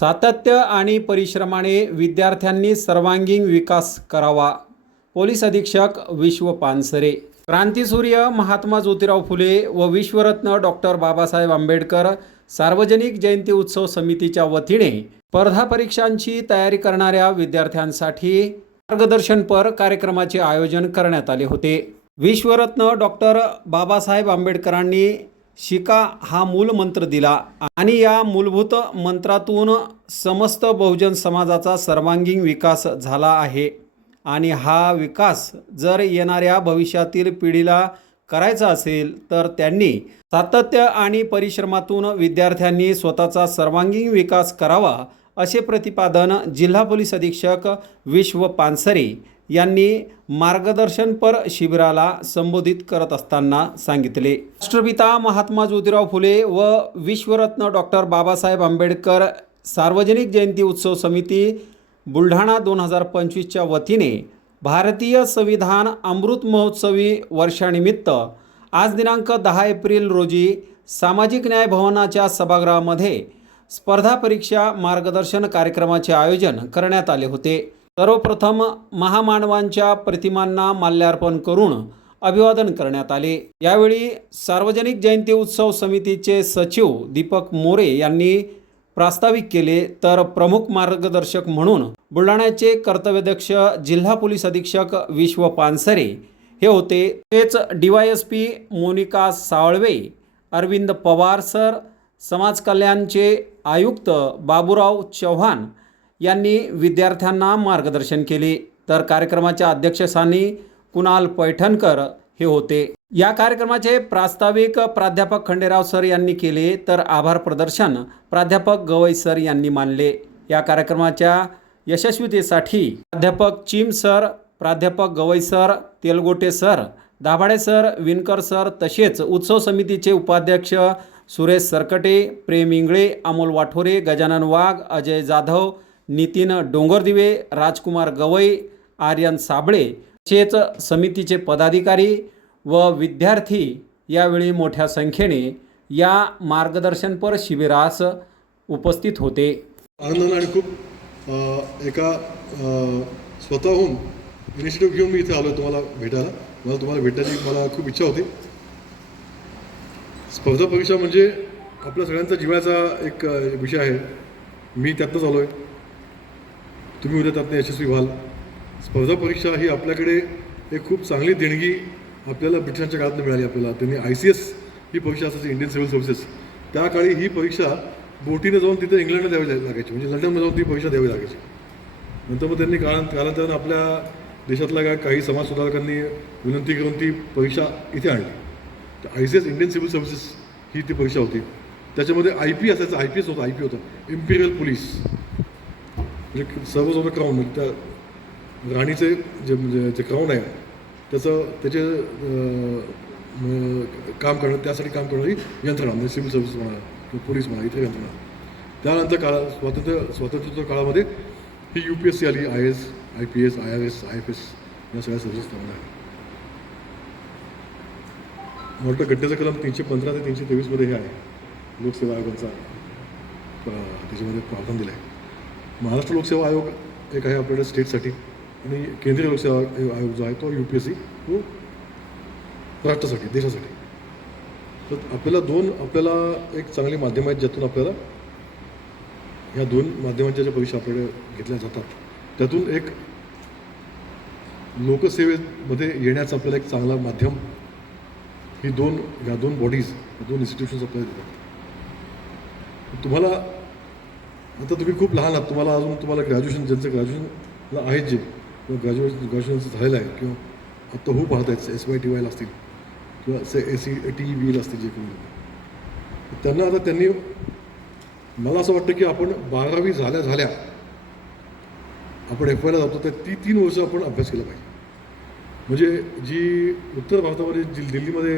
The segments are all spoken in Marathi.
सातत्य आणि परिश्रमाने विद्यार्थ्यांनी सर्वांगीण विकास करावा. पोलीस अधीक्षक विश्व पानसरे. क्रांतीसूर्य महात्मा ज्योतिराव फुले व विश्वरत्न डॉक्टर बाबासाहेब आंबेडकर सार्वजनिक जयंती उत्सव समितीच्या वतीने स्पर्धा परीक्षांची तयारी करणाऱ्या विद्यार्थ्यांसाठी मार्गदर्शनपर कार्यक्रमाचे आयोजन करण्यात आले होते. विश्वरत्न डॉक्टर बाबासाहेब आंबेडकरांनी शिका हा मूल मंत्र दिला आणि या मूलभूत मंत्रातून समस्त बहुजन समाजाचा सर्वांगीण विकास झाला आहे. आणि हा विकास जर येणाऱ्या भविष्यातील पिढीला करायचा असेल तर त्यांनी सातत्य आणि परिश्रमातून विद्यार्थ्यांनी स्वतःचा सर्वांगीण विकास करावा असे प्रतिपादन जिल्हा पोलीस अधीक्षक विश्व पानसरे यांनी मार्गदर्शनपर शिबिराला संबोधित करत असताना सांगितले. राष्ट्रपिता महात्मा ज्योतिराव फुले व विश्वरत्न डॉक्टर बाबासाहेब आंबेडकर सार्वजनिक जयंती उत्सव समिती बुलढाणा दोन हजार पंचवीसच्या वतीने भारतीय संविधान अमृत महोत्सवी वर्षानिमित्त आज दिनांक दहा एप्रिल रोजी सामाजिक न्याय भवनाच्या सभागृहामध्ये स्पर्धा परीक्षा मार्गदर्शन कार्यक्रमाचे आयोजन करण्यात आले होते. सर्वप्रथम महामानवांच्या प्रतिमांना माल्यार्पण करून अभिवादन करण्यात आले. यावेळी सार्वजनिक जयंती उत्सव समितीचे सचिव दीपक मोरे यांनी प्रास्ताविक केले. तर प्रमुख मार्गदर्शक म्हणून बुलढाण्याचे कर्तव्यदक्ष जिल्हा पोलीस अधीक्षक विश्व पानसरे हे होते. तेच डीवायएसपी मोनिका साळवे अरविंद पवार सर समाज कल्याणचे आयुक्त बाबूराव चव्हाण यांनी विद्यार्थ्यांना मार्गदर्शन केले. तर कार्यक्रमाच्या अध्यक्षस्थानी कुणाल पैठणकर हे होते. या कार्यक्रमाचे प्रास्ताविक प्राध्यापक खंडेराव सर यांनी केले. तर आभार प्रदर्शन प्राध्यापक गवई सर यांनी मानले. या कार्यक्रमाच्या यशस्वीतेसाठी प्राध्यापक चिम सर प्राध्यापक Gawai sir Telgote sir Dabhade sir Vinkar sir तसेच उत्सव समितीचे उपाध्यक्ष सुरेश सरकटे प्रेम इंगळे अमोल वाठोरे गजानन वाघ अजय जाधव नितीन डोंगरदिवे राजकुमार गवई आर्यन साबळे चेच समितीचे पदाधिकारी व विद्यार्थी यावेळी मोठ्या संख्येने या मार्गदर्शनपर शिबिरास उपस्थित होते. आनंदाने आणि खूप एका स्वतःहून इनिशिएटिव्ह घेऊन मी इथे आलो तुम्हाला भेटायला. मला तुम्हाला भेटायची मला खूप इच्छा होती. स्पर्धा परीक्षा म्हणजे आपल्या सगळ्यांचा जीवाचा एक विषय आहे. मी त्यातनंच आलो आहे तुम्ही उद्या त्यातनं यशस्वी व्हाल. स्पर्धा परीक्षा ही आपल्याकडे एक खूप चांगली देणगी आपल्याला ब्रिटिशांच्या काळात मिळाली आपल्याला. त्यांनी आय सी एस ही परीक्षा असायची इंडियन सिव्हिल सर्व्हिसेस. त्या काळी ही परीक्षा बोटीने जाऊन तिथे इंग्लंडला द्यावी लागायची. म्हणजे लंडनमध्ये जाऊन ती परीक्षा द्यावी लागायची. नंतर मग त्यांनी काळ कालांतरानं आपल्या देशातल्या काय काही समाजसुधारकांनी विनंती करून ती परीक्षा इथे आणली. तर I C S Indian civil services ही ती परीक्षा होती. त्याच्यामध्ये आय पी असायचं आय पी एस होतं आय पी होतं. Imperial police. म्हणजे सर्व सर्व क्राऊन म्हणजे त्या राणीचे जे म्हणजे जे क्राऊन आहे त्याचं त्याचे काम करणं त्यासाठी काम करणारी यंत्रणा म्हणजे सिव्हिल सर्व्हिस म्हणा किंवा पोलीस म्हणा इतर यंत्रणा. त्यानंतर काळा स्वातंत्र्य स्वातंत्र्योत्तर काळामध्ये ही यू पी एस सी आली I S I P S I R S I F S या सगळ्या सर्व्हिस त्यामध्ये आहे मोठं वाटतं कलम तीनशे पंधरा ते तीनशे तेवीसमध्ये हे आहे. लोकसेवा आयोगाचा त्याच्यामध्ये प्रावधान दिलं आहे महाराष्ट्र लोकसेवा आयोग एक आहे आपल्याकडे स्टेटसाठी. आणि केंद्रीय लोकसेवा आयोग जो आहे तो यू पी एस सी तो राष्ट्रासाठी देशासाठी. तर आपल्याला दोन आपल्याला एक चांगली माध्यम आहेत ज्यातून आपल्याला ह्या दोन माध्यमांच्या ज्या परीक्षा आपल्याकडे घेतल्या जातात. त्यातून एक लोकसेवेमध्ये येण्याचं आपल्याला एक चांगला माध्यम ही दोन ह्या दोन बॉडीज दोन इन्स्टिट्यूशन्स आपल्याला देतात. तुम्हाला आता तुम्ही खूप लहान आहात. तुम्हाला अजून तुम्हाला ग्रॅज्युएशन ज्यांचं ग्रॅज्युएशनला आहेत जे किंवा ग्रॅज्युएशन ग्रॅज्युएशनचं झालेलं आहे किंवा आत्ता हो पाहत आहेत एस वाय टी वायला असतील किंवा से ए सी टी बीला असतील जे कोणी. त्यांना आता त्यांनी मला असं वाटतं की आपण बारावी झाल्या झाल्या आपण एफ वायला जातो तर ती तीन वर्ष आपण अभ्यास केला पाहिजे. म्हणजे जी उत्तर भारतामध्ये जी दिल्लीमध्ये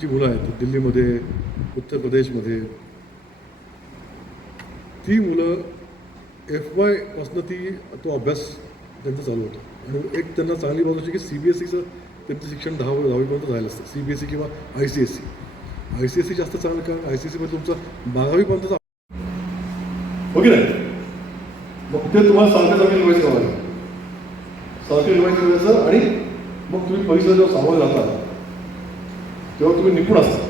जी मुलं आहेत दिल्लीमध्ये उत्तर प्रदेशमध्ये ती मुलं एफ वायपासनं ती तो अभ्यास त्यांचा चालू होता. आणि एक त्यांना चांगली बाजू अशी की सी बी एस सीचं त्यांचं शिक्षण दहा दहावीपर्यंत झालं असतं. सी बी एस सी किंवा I C S C I C S C जास्त चांगलं कारण आय सी एस सीमध्ये तुमचं बारावीपर्यंतचा हो की नाही? ते तुम्हाला सारखं सारखं रिवाईज करावं लागेल. सारखं रिवाईज करायचं आणि मग तुम्ही परीक्षेला जेव्हा सामोरे जाता तेव्हा तुम्ही निपुण असता.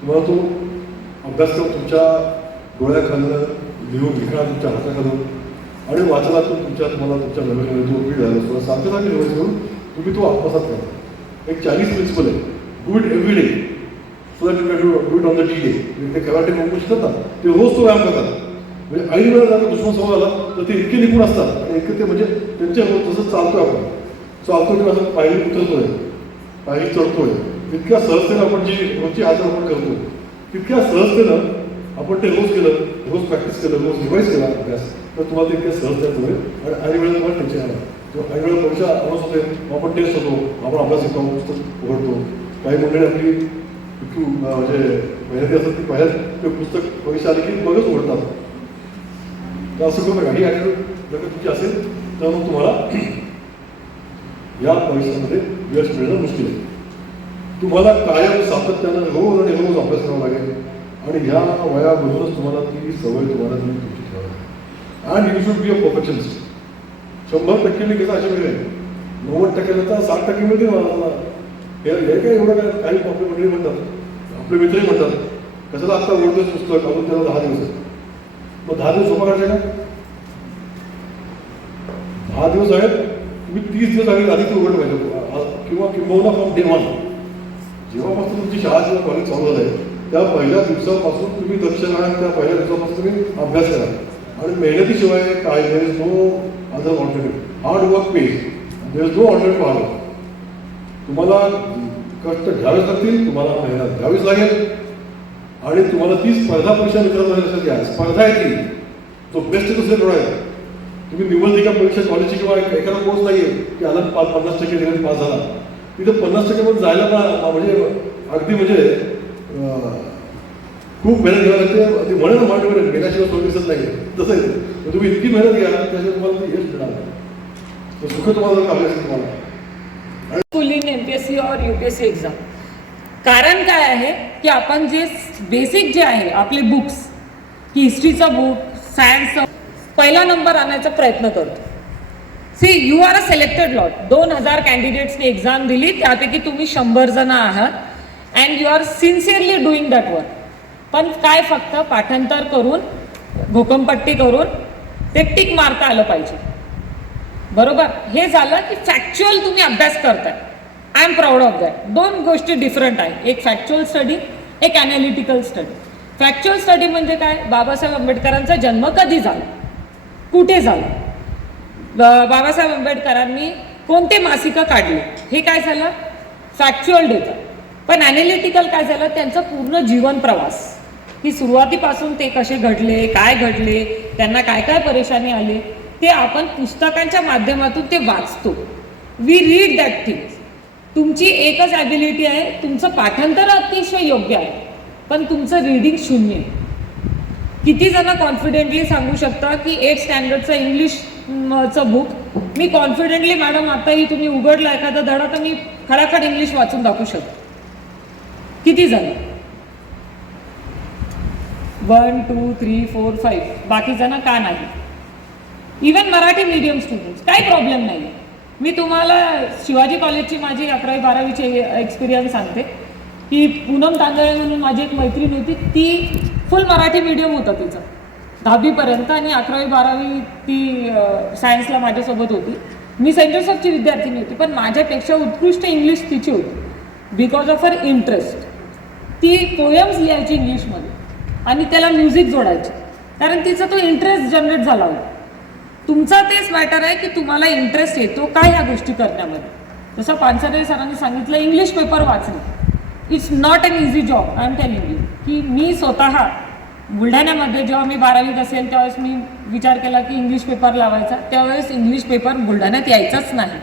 तुम्हाला तो अभ्यासक्रम तुमच्या डोळ्याखालनं लिहून लिखाणा तुमच्या हाताखालून. आणि वाचनातून तुमच्या तुम्हाला तुमच्या नव्या जो उपयोग झाला असतो सारखं सारखं रिवाईज करून तुम्ही तो आत्मसात करा. एक चायनीज प्रिन्सिपल आहे. Good every day so that you can do it on the T day ते कराटे म्हणून शिकतात ते रोज तो व्यायाम करतात. म्हणजे ऐन वेळा जाता दुश्मन समोर आला तर ते इतके निपुण असतात. आणि इतके ते म्हणजे त्यांच्या तसं चालतोय आपण. चालतो आपण असं पायरी उतरतोय पायरी चढतोय. तितक्या सहजतेनं आपण जी रोजची आजार आपण करतो तितक्या सहजतेनं आपण ते रोज केलं रोज प्रॅक्टिस केलं रोज रिवाईज केला अभ्यास तर तुम्हाला ते इतक्या सहजतेनं होईल आणि ऐन वेळेला तुम्हाला टेन्शन आलं किंवा ऐन वेळेला परीक्षा अभ्यास होते आपण टेस्ट होतो आपण अभ्यास येतो पुस्तक उघडतो. काही मंडळी आपली इतकी म्हणजे मेहनती असतात ती पहिल्याच ते पुस्तक परीक्षा आली की मगच उघडतात. तर असं करू नका ही ॲटिट्यूड जर का तुमची असेल तर मग तुम्हाला या परीक्षेमध्ये यश मिळणं मुश्किल आहे. तुम्हाला कायम सातत्यानं रोज आणि रोज अभ्यास करावा लागेल. आणि ह्या वयाबरोबरच तुम्हाला ती सवय तुम्हाला तुम्ही तुमची ठेवा. And you should be a perfectionist शंभर टक्के मी कसं असे वेगळे नव्वद टक्के तर साठ टक्के मिळते मला. हे हे काय एवढं काय काही आपले मंडळी म्हणतात. आपले मित्रही म्हणतात. कशाला आत्ता ओढतोच पुस्तक अजून त्याला दहा दिवस आहेत. मग दहा दिवस झोपा काढायचे का? दहा दिवस आहेत. तुम्ही तीस दिवस आधी आधी ते उघड पाहिजे. किंवा किंबहुना फ्रॉम डे वन जेव्हापासून तुमची शाळा किंवा कॉलेज चालू झालं आहे त्या पहिल्या दिवसापासून तुम्ही दक्ष राहा त्या पहिल्या दिवसापासून तुम्ही अभ्यास करा आणि मेहनतीशिवाय काय there is no other alternative hard work pay there is no alternative hard तुम्हाला कष्ट घ्यावेच लागतील तुम्हाला मेहनत घ्यावीच लागेल. आणि तुम्हाला ती स्पर्धा परीक्षा निकाल लक्षात घ्या. स्पर्धा आहे ती. तो बेस्ट दुसरे डोळा आहे तुम्ही निवडली का परीक्षा कॉलेजची किंवा एक- एखादा कोर्स नाही आहे की आला पाच पन्नास टक्के पास झाला. तिथं पन्नास टक्के पण जायला म्हणजे अगदी म्हणजे खूप मेहनत घ्यावी लागते. ते म्हणेल ना मांडवर गेल्याशिवाय सोय दिसत नाही तसं आहे. तुम्ही इतकी मेहनत घ्या त्याच्यात तुम्हाला ते यश मिळालं तर सुख तुम्हाला जर अभ्यास तुम्हाला. Full in M P S C और U P S C exam कारण काय आहे की आपण जे बेसिक जे आहे आपले बुक्स की हिस्ट्रीचा बुक सायन्सचा पहिला नंबर आणायचा प्रयत्न करतो. See you are a selected lot दोन हजार कॅन्डिडेट्सनी एक्झाम दिली त्यापैकी तुम्ही शंभर जण आहात. And you are sincerely doing that work पण काय फक्त पाठांतर करून घोकमपट्टी करून ते टिक मारता आलं पाहिजे. बरोबर? हे झालं की फॅक्च्युअल तुम्ही अभ्यास करताय. I am proud of that दोन गोष्टी डिफरंट आहे एक फॅक्च्युअल स्टडी एक अनालिटिकल स्टडी फॅक्च्युअल स्टडी म्हणजे काय? बाबासाहेब आंबेडकरांचा जन्म कधी झाला? कुठे झाला? बाबासाहेब आंबेडकरांनी कोणते मासिकं काढले? हे काय झालं? फॅक्च्युअल डेटा पण ॲनालिटिकल काय झालं? त्यांचा पूर्ण जीवन प्रवास. की सुरुवातीपासून ते कसे घडले काय घडले त्यांना काय काय परेशानी आले ते आपण पुस्तकांच्या माध्यमातून ते वाचतो. वी रीड दॅट थिंग्स तुमची एकच ॲबिलिटी आहे तुमचं पाठांतर अतिशय योग्य आहे पण तुमचं रीडिंग शून्य आहे. किती जण कॉन्फिडेंटली सांगू शकता की एट स्टँडर्डचं इंग्लिशचं बुक मी कॉन्फिडेंटली मॅडम आताही तुम्ही उघडला एखादा धडा तर मी खडाखड इंग्लिश वाचून दाखवू शकतो. किती जण one two three four five बाकी जण का नाही? इवन मराठी मीडियम स्टुडंट्स काही प्रॉब्लेम नाही. मी तुम्हाला शिवाजी कॉलेजची माझी अकरावी बारावीची एक्सपिरियन्स सांगते. की पूनम तांदळे म्हणून माझी एक मैत्रीण होती ती फुल मराठी मीडियम होतं तिचं. दहावीपर्यंत आणि अकरावी बारावी ती सायन्सला माझ्यासोबत होती. मी सेंट जोसेफची विद्यार्थिनी होती पण माझ्यापेक्षा उत्कृष्ट इंग्लिश तिची होती. बिकॉज ऑफ हर इंटरेस्ट ती पोयम्स लिहायची इंग्लिशमध्ये. आणि त्याला म्युझिक जोडायची. कारण तिचा तो इंटरेस्ट जनरेट झाला होता. तुमचा तेच मॅटर आहे की तुम्हाला इंटरेस्ट येतो का ह्या गोष्टी करण्यामध्ये. जसं पानसरे सरांनी सांगितलं इंग्लिश पेपर वाचणे. It's not an easy job I am telling you की मी स्वतः बुलढाण्यामध्ये जेव्हा मी बारावीत असेल त्यावेळेस मी विचार केला की इंग्लिश पेपर लावायचा. त्यावेळेस इंग्लिश पेपर बुलढाण्यात यायचाच नाही.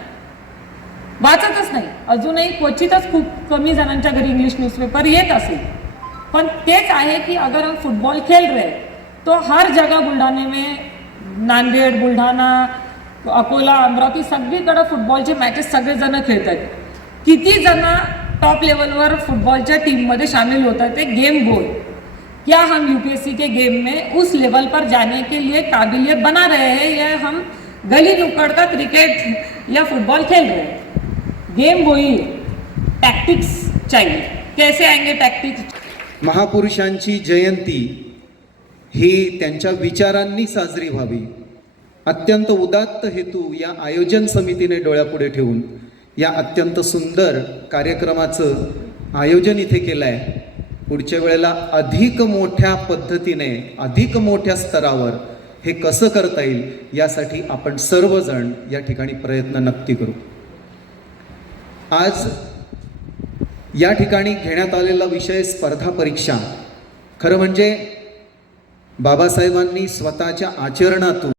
वाचतच नाही. अजूनही क्वचितच खूप कमी जणांच्या घरी इंग्लिश न्यूज़पेपर येत असेल. पण तेच आहे की अगर हम फुटबॉल खेल रहे तो हर जगह बुलढाणे में नांदेड बुलढाणा अकोला अमरावती सगळीकडं फुटबॉलचे मॅचेस सगळेजण खेळत आहेत किती जण टॉप लेवलवर फुटबॉलच्या टीममध्ये सामील होत आहेत ते गेम बोल क्या हम यूपीएससी के गेम में उस लेवल पर जाने के लिए काबिलियत बना रहे हैं? या हम गली नुकड़ का क्रिकेट या फुटबॉल खेल रहे हैं? गेम होईल टॅक्टिक्स चाहिए कैसे आएंगे टॅक्टिक्स महापुरुषांची जयंती ही त्यांच्या विचारांनी साजरी व्हावी. अत्यंत उदात्त हेतू या आयोजन समितीने डोळ्यापुढे ठेवून या अत्यंत सुंदर कार्यक्रमाचं आयोजन इथे केलं आहे पुढच्या वेळेला अधिक मोठ्या पद्धतीने अधिक मोठ्या स्तरावर हे कसं करता येईल यासाठी आपण सर्वजण या ठिकाणी प्रयत्न नक्की करू. आज या ठिकाणी घेण्यात आलेला विषय स्पर्धा परीक्षा. खरं म्हणजे बाबासाहेबांनी स्वतःच्या आचरणातून